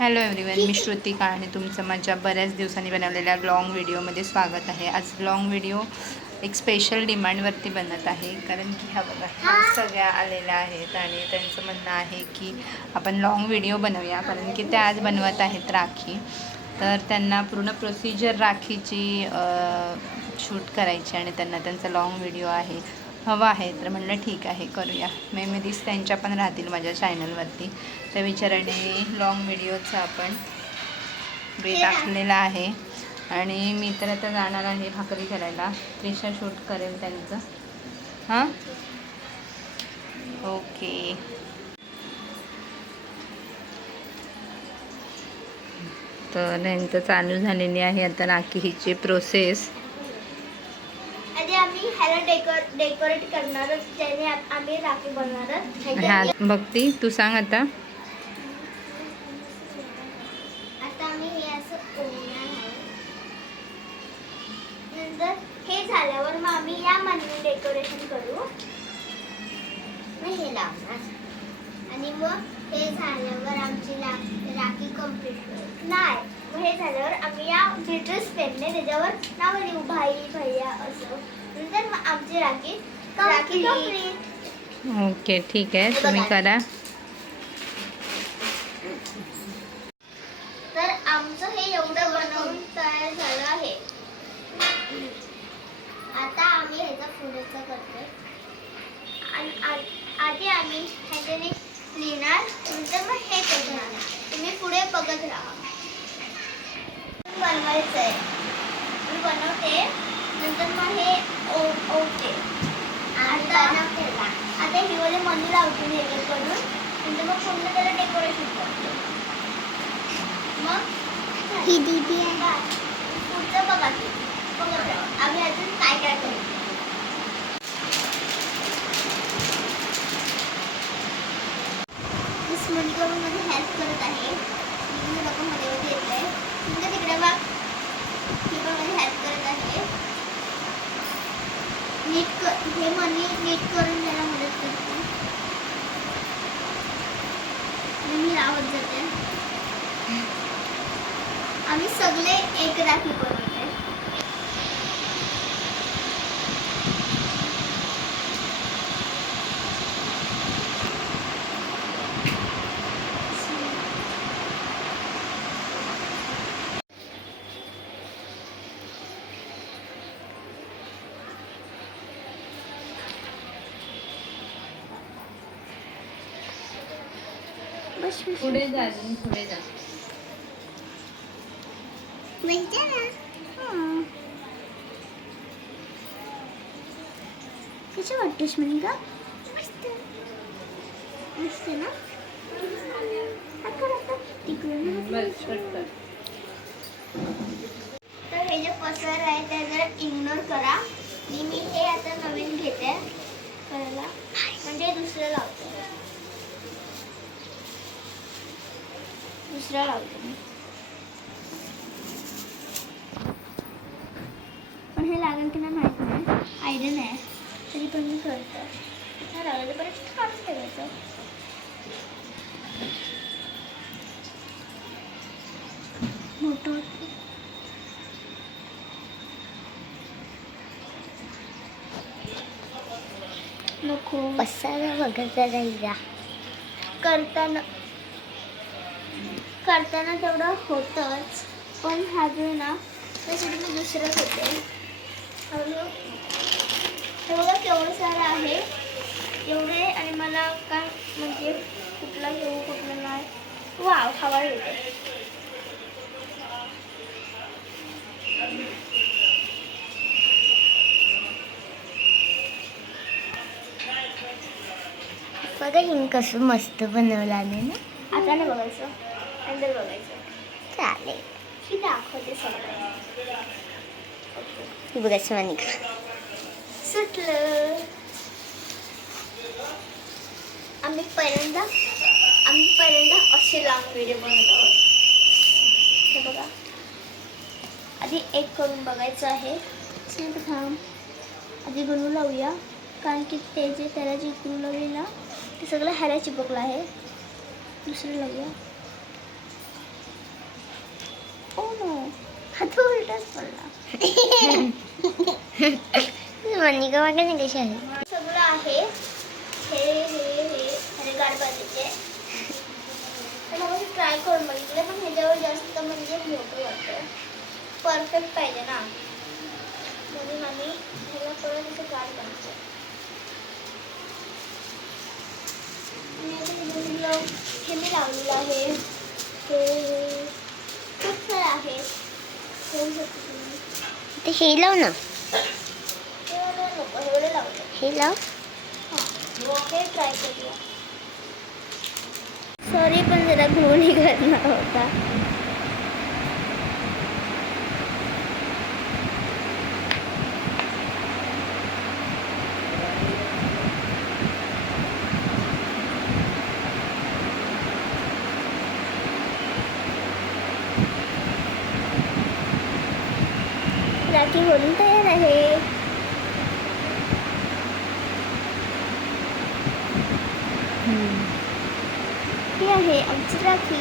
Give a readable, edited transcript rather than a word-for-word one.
Hello everyone, मी श्रुतिका आणि तुमचं माझ्या बऱ्याच दिवसांनी बनवलेल्या ब्लॉग व्हिडिओमध्ये स्वागत आहे. आज ब्लॉग व्हिडिओ एक स्पेशल डिमांडवरती बनत आहे, कारण की ह्या बघा ह्या सगळ्या आलेल्या आहेत आणि त्यांचं म्हणणं आहे की आपण लॉंग व्हिडिओ बनवूया, कारण की त्या आज बनवत आहेत राखी. तर त्यांना पूर्ण प्रोसिजर राखीची शूट करायची आणि त्यांना त्यांचा लॉंग व्हिडिओ आहे हवा आहे. तर म्हणलं ठीक आहे, करूया. मेमरीज त्यांच्या पण राहतील माझ्या चॅनलवरती. त्या विचाराने लॉंग व्हिडिओचा आपण टाकलेला आहे. आणि मी तर आता जाणार आहे भाकरी करायला. त्रिशा शूट करेल त्यांचं. हां, ओके. तर यांचं चालू झालेली आहे आता राखीची प्रोसेस. आधी आम्ही ह्याला डेकोरेट करणार, त्याने आम्ही राखी बनवणार. हा भक्ती, तू सांग आता. आता आम्ही हे असं ओढणार आहे. नंतर हे झाल्यावर मग आम्ही या मनी डेकोरेशन करू. मग हे लावणार आणि मग हे झाल्यावर आमची राखी कम्प्लीट करू. नाही, मग हे झाल्यावर आम्ही या ग्लिटर्स पेनने त्याच्यावर नाव लिहू, भाई भैया असं. नंतर मग आमची राखी कम्प्लीट. ओके, ठीक आहे, तुम्ही करा. तर आमचं हे एवढं बनवून तयार झालं आहे. आता आम्ही ह्याचा पुढेचा करतोय. आणि आधी आम्ही ह्याच्याने लिहिणार, नंतर मग हे करणार. तुम्ही पुढे बघत राहा. बनवायचं आहे, मी बनवते, नंतर मग हे ओढते. आता हिवाले मनी लावते हे करून, नंतर मग पूर्ण त्याला डेकोरेशन करते. मग ही दीदी आहे, पुढचं बघा बघत राहा. आम्ही अजून काय काय करू. मनी करून मध्ये हेल्प करत आहे. मी लोक मध्ये मध्ये येत आहे, तुमच्या तिकडे बघ, ही पण मध्ये हेल्प करत आहे. हे मनी नीट करून त्याला मदत करते. मी राहत जाते. आम्ही सगळे एक राखी बनवते. पुढे जा, पुढे जा. म्हणते ना, कशी वाटतेस म्हणे का? मस्त मस्त ना. बस कर. तर हे जे पसर आहे ते जरा इग्नोर करा. मी हे आता नवीन घेते करायला, म्हणजे दुसरं लावते. पण हे लागेल की नाही माहिती नाही, आयडिया नाही, तरी पण मी करतो. नाही लागलं तर परत काढून ठेवायचं. मोठं नको पसारा बघायचा राहिला. करताना तेवढं होतंच, पण ह्यावेळी ना त्यासाठी मी दुसरं होते. हे बघा केवढं सारं आहे एवढे, आणि मला काय म्हणजे कुठला घेऊ कुठला नाही. वाव, हवा येते. बघा हिने कसं मस्त बनवलं आहे ना. आता नाही बघायचं, नंतर बघायचं. चालेल, ही दाखवते सगळं. ही बघा स्वानिका सुटलं. आम्ही पहिल्यांदा असे लॉंग व्हिडिओ बनवत आहोत. हे बघा, आधी एक करून बघायचं आहे. थांब, आधी बनवू लावूया, कारण की ते जे त्याला जे ग्लू लावली ना ते सगळं ह्याला चिपकलं आहे. दुसरं लावूया. मनिका वाटत नाही कशी आहे. सगळं आहे. हे गाडबाजीचे तर मग ट्राय करून बघितलं पण ह्याच्यावर जास्त म्हणजे मोठं वाटतं. परफेक्ट पाहिजे ना म्हणून आम्ही ह्याला थोडं तसं ट्राय करायचं. हे मी लावलेलं आहे. हे खूप सारं आहे. होऊ शकतो तुम्ही ते हे लाव ना. एवढं नको एवढं लावलं. हे लाव. हे ट्राय करूया. सॉरी पण जरा ग्लो निघाला होता. राखी होऊन तयार आहे. ही आहे आमची राखी.